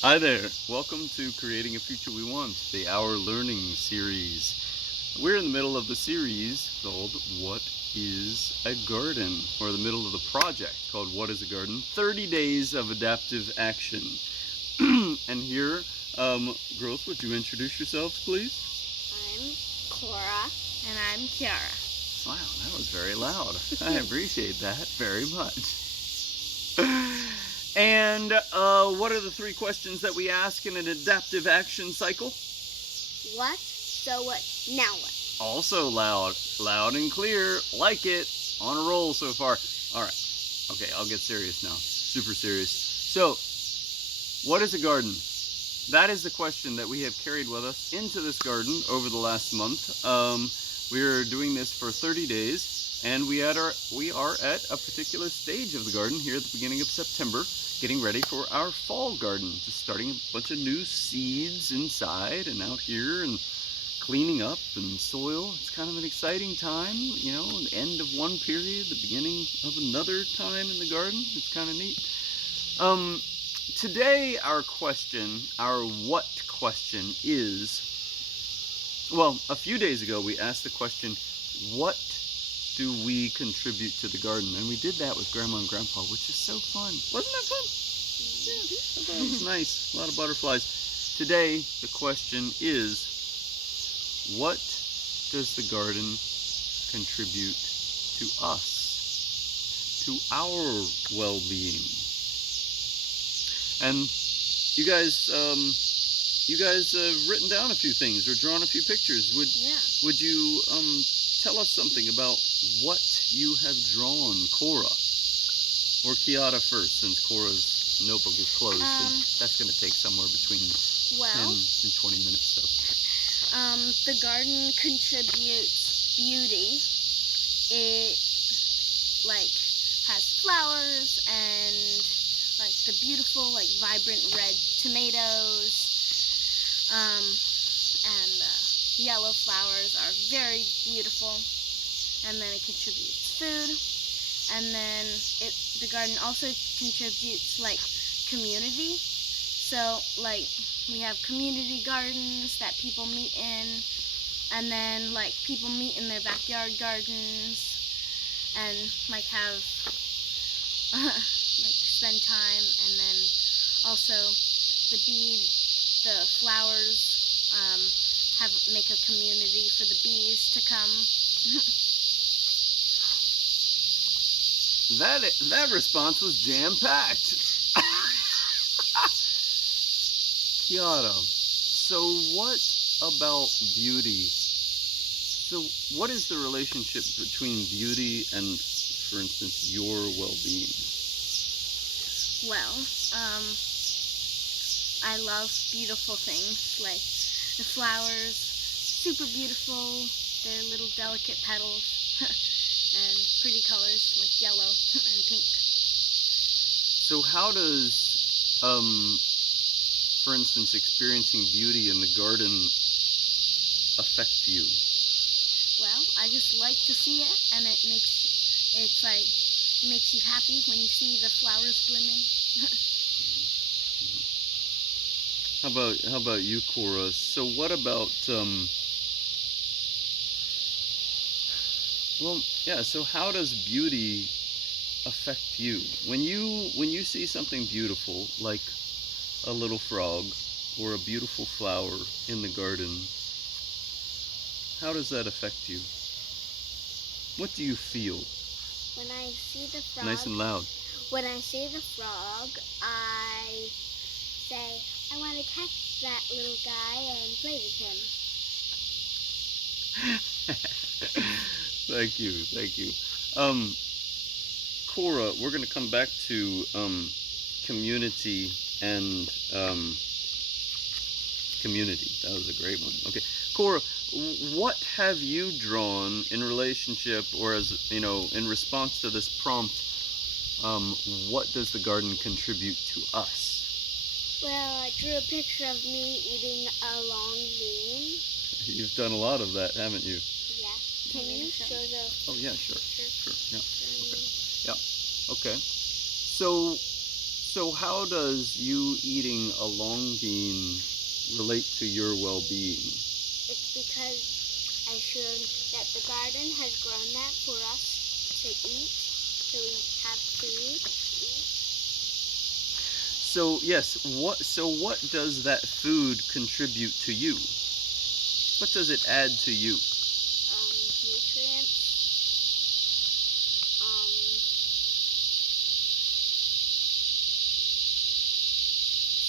Hi there. Welcome to Creating a Future We Want, the Our Learning series. We're in the middle of the series called What is a Garden? Or the middle of the project called What is a Garden? 30 Days of Adaptive Action. And here, girls, would you introduce yourselves, please? I'm Cora. And I'm Kiara. Wow, that was very loud. I appreciate that very much. And what are the three questions that we ask in an adaptive action cycle? What? So what? Now what? Also loud and clear, like it, on a roll so far. All right, okay, I'll get serious now, super serious. So, what is a garden? That is the question that we have carried with us into this garden over the last month. We are doing this for 30 days, and we are at a particular stage of the garden here at the beginning of September, getting ready for our fall garden, just starting a bunch of new seeds inside and out here, and cleaning up and soil. It's kind of an exciting time, you know, the end of one period, the beginning of another time in the garden. It's kind of neat. Today our what question is, well, a few days ago we asked the question, what do we contribute to the garden? And we did that with Grandma and Grandpa, which is so fun. Wasn't that fun? Yeah, I thought it was nice. A lot of butterflies. Today the question is, what does the garden contribute to us, to our well-being? And you guys have written down a few things or drawn a few pictures. Would you tell us something about what you have drawn, Cora? Or Kiara first, since Cora's notebook is closed, and that's going to take somewhere between 10 and 20 minutes. So. The garden contributes beauty. It has flowers and the beautiful vibrant red tomatoes. And yellow flowers are very beautiful. And then it contributes food. And then the garden also contributes community. So we have community gardens that people meet in, and then people meet in their backyard gardens and have spend time. And then also the flowers make a community for the bees to come. That response was jam-packed. Kiara, so what about beauty? So what is the relationship between beauty and, for instance, your well-being? Well, I love beautiful things, like the flowers, super beautiful, their little delicate petals, and pretty colors like yellow and pink. So how does, for instance, experiencing beauty in the garden affect you? Well, I just like to see it, and it makes you happy when you see the flowers blooming. How about you, Cora? So what about so how does beauty affect you? When you see something beautiful, like a little frog or a beautiful flower in the garden, how does that affect you? What do you feel? When I see the frog, nice and loud. When I see the frog, I say, I want to catch that little guy and play with him. Thank you. Cora, we're going to come back to community and community. That was a great one. Okay, Cora, what have you drawn in relationship, or as you know, in response to this prompt? What does the garden contribute to us? Well, I drew a picture of me eating a long bean. You've done a lot of that, haven't you? Yeah. Can you show the? Oh yeah, sure. Yeah. Okay. So So how does you eating a long bean relate to your well-being? It's because I showed that the garden has grown that for us to eat, so we have food to eat. So yes, what does that food contribute to you? What does it add to you? Nutrients.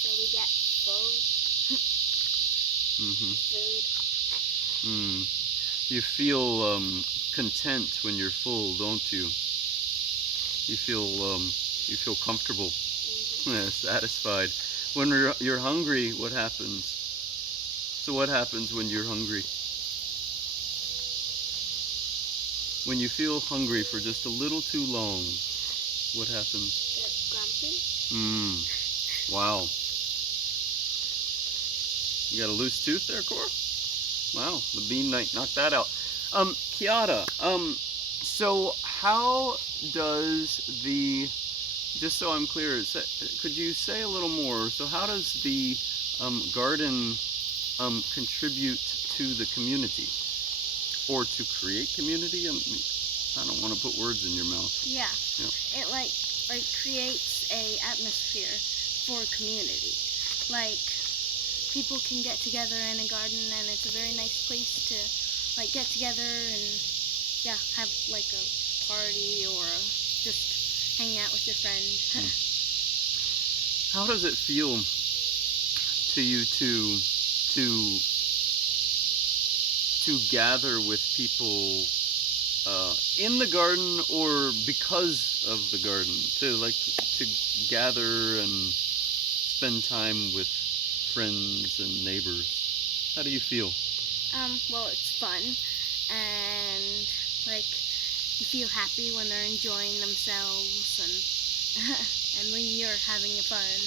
So we get full Mm-hmm. food. You feel content when you're full, don't you? You feel comfortable, satisfied. When you're hungry, what happens? So what happens when you're hungry? When you feel hungry for just a little too long, what happens? Get grumpy. Wow. You got a loose tooth there, Cora? Wow, the bean knocked that out. Kiara, so how does just so I'm clear, could you say a little more? So how does the garden contribute to the community? Or to create community? I don't want to put words in your mouth. Yeah. It like creates a atmosphere for community. Like people can get together in a garden, and it's a very nice place to like get together and have like a party or just hang out with your friend. How does it feel to you to gather with people in the garden or because of the garden, to gather and spend time with friends and neighbors? How do you feel? Well, it's fun, and like you feel happy when they're enjoying themselves, and and when you're having fun.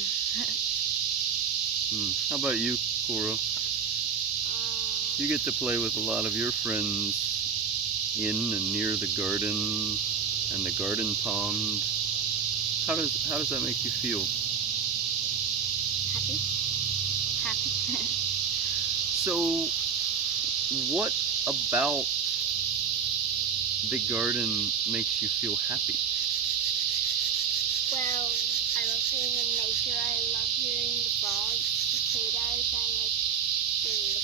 How about you, Cora? You get to play with a lot of your friends in and near the garden and the garden pond. How does that make you feel? Happy. So, what about the garden makes you feel happy? Well, I love being in nature. I love hearing the frogs, the cicadas. I like seeing the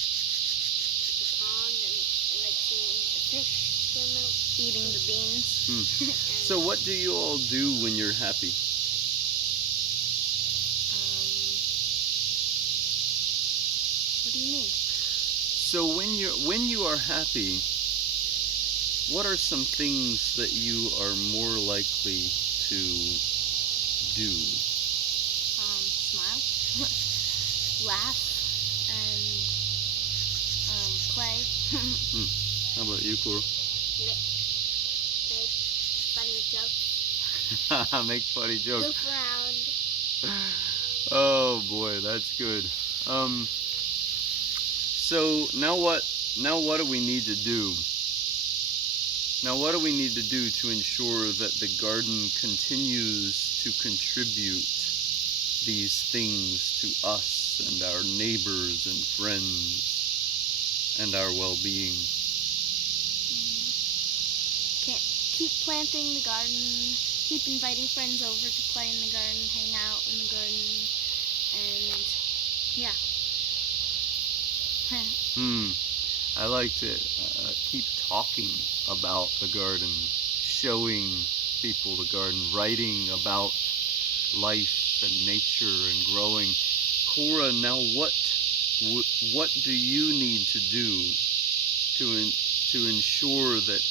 pond and like seeing the fish swim out, eating the beans. So what do you all do when you're happy? What do you mean? So when you are happy, what are some things that you are more likely to do? Smile, laugh, and play. How about you, Cora? Make funny jokes. Make funny jokes. Goof around. Oh boy, that's good. So now what do we need to do? Now what do we need to do to ensure that the garden continues to contribute these things to us and our neighbors and friends and our well-being? Keep planting the garden, keep inviting friends over to play in the garden, hang out in the garden, and yeah. I like to keep talking about the garden, showing people the garden, writing about life and nature and growing. Cora, now what do you need to do to ensure that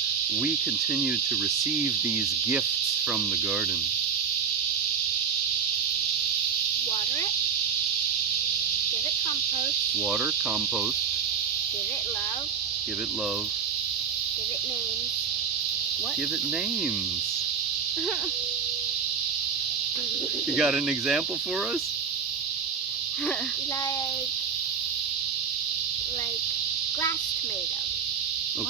we continue to receive these gifts from the garden? Water it. Give it compost. Water, compost. Give it love. Give it love. Give it names. What? Give it names. You got an example for us? like glass tomato.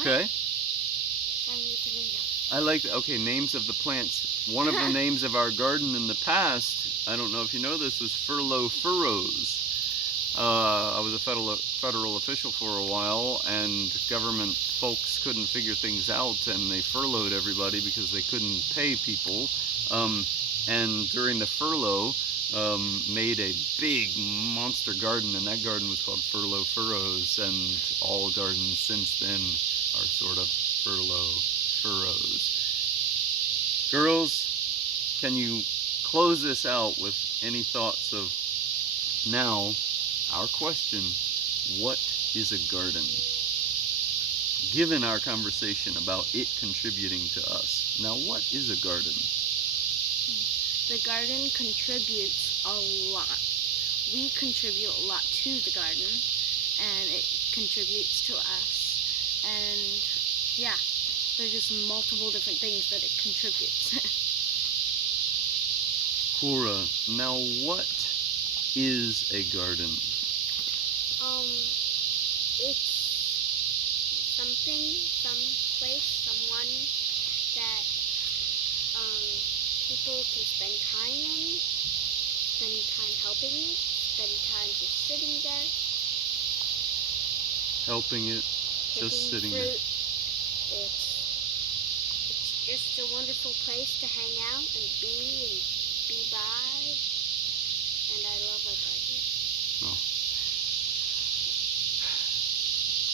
Okay. Shiny tomato. I like, okay, names of the plants. one of the names of our garden in the past, I don't know if you know this, was Furlough Furrows. I was a federal official for a while, and government folks couldn't figure things out, and they furloughed everybody because they couldn't pay people. And during the furlough, made a big monster garden, and that garden was called Furlough Furrows, and all gardens since then are sort of Furlough Furrows. Girls, can you close this out with any thoughts of, now, our question, what is a garden? Given our conversation about it contributing to us, now what is a garden? The garden contributes a lot. We contribute a lot to the garden, and it contributes to us. And yeah, there's just multiple different things that it contributes. Cora, now what is a garden? It's something, some place, someone that people can spend time in, spend time helping it, spend time just sitting there. Helping it, just sitting there. It's just a wonderful place to hang out and be by, and I love our garden. Oh.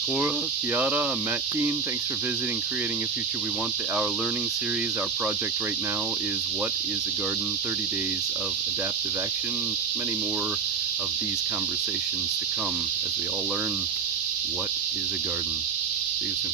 Cora, Kiara, I'm Matt Keene. Thanks for visiting Creating a Future We Want. Our learning series, our project right now is What is a Garden? 30 Days of Adaptive Action. Many more of these conversations to come as we all learn what is a garden. See you soon.